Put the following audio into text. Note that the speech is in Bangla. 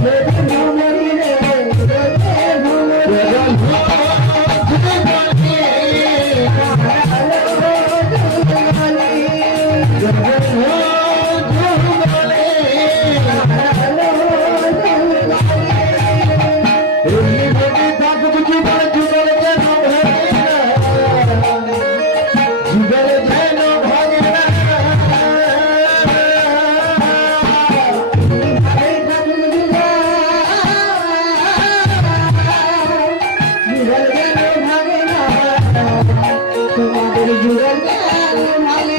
Yeah. যুগল গেল ভাঙে না তোমাদের যুগল গেল ভাঙে